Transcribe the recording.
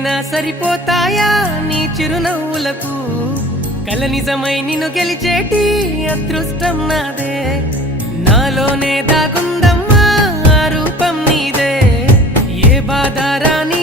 ఎన్నైనా సరిపోతాయా నీ చిరునవ్వులకు కల నిజమై నిన్ను గెలిచేటి అదృష్టం నాదే నాలోనే దాగుందమ్మా ఆ రూపం నీదే ఏ బాధ రాని